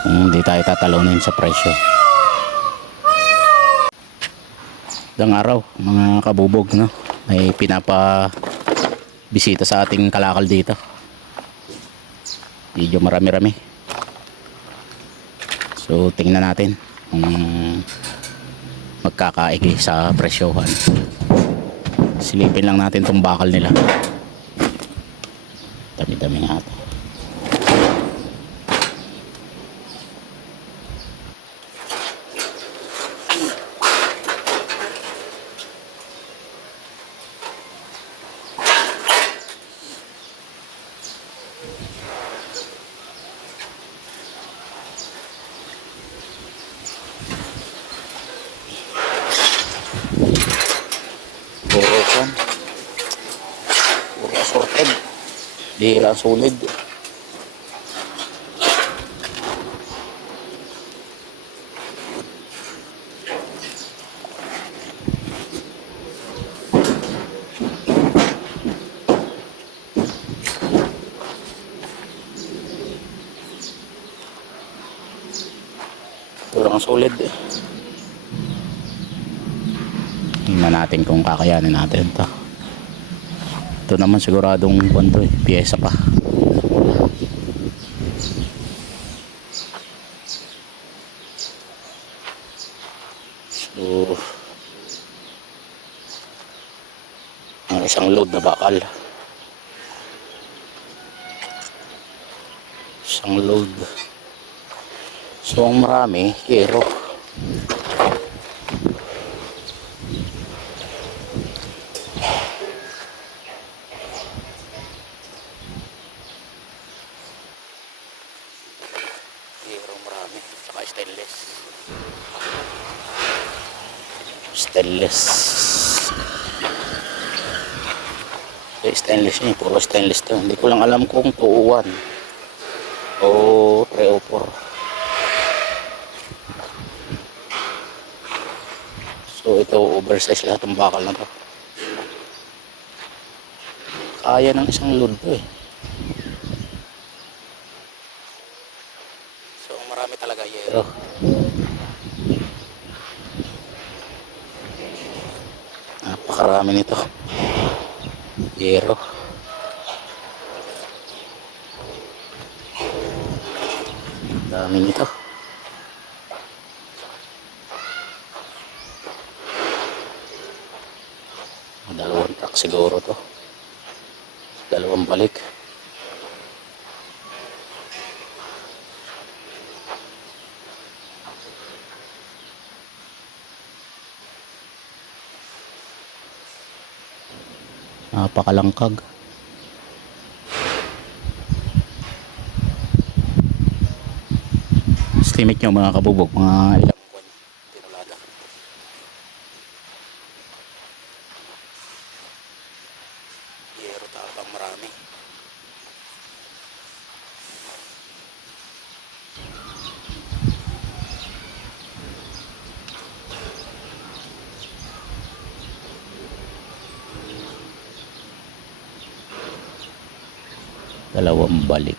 kung hindi tayo tatalunin sa presyo. Dang araw mga kabubog, no, may pinapa bisita sa ating kalakal dito. Medyo marami-rami. So tingnan natin kung magkakaigi sa presyohan. Silipin lang natin tong bakal nila. Dami-dami nga ito. Puro assorted, di lang solid. Ito lang ang solid. Tingnan natin kung kakayanin natin ito. Ito naman siguradong kwento piyesa pa. So ang isang load na bakal, isang load. So ang marami hero. Marami, saka stainless. Stainless niya, puro stainless to. Hindi ko lang alam kung 201 o 304. So ito oversize lahat ng bakal na to. Kaya ng isang load to eh. Marami talaga yero. Napakarami nito. Yero. Dami nito. Dalawang truck siguro to. Dalawang balik. Napakalangkag. Estimate nyo mga kabubog, mga ilang buwan tinulada. Yero tapang marami. Dalawang balik.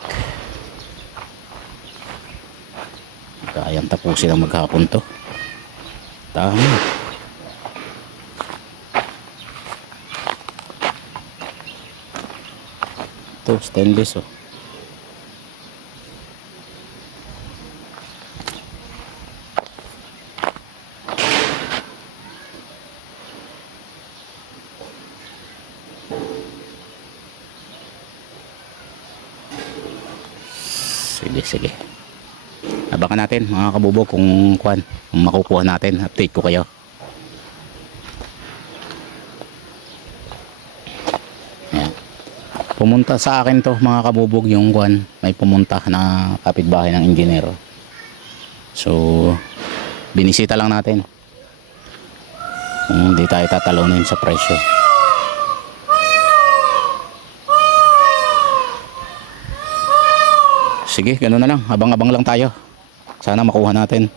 Kayang tapusin ang maghapon to. Tama. Ito stainless oh. Sige. Abangan natin mga kabubog kung makukuha natin. Update ko kayo. Ayan. Pumunta sa akin to mga kabubog yung may pumunta na kapitbahay ng engineer. So binisita lang natin kung hindi tayo tatalunin sa presyo. Sige, gano'n na lang. Abang-abang lang tayo. Sana makuha natin.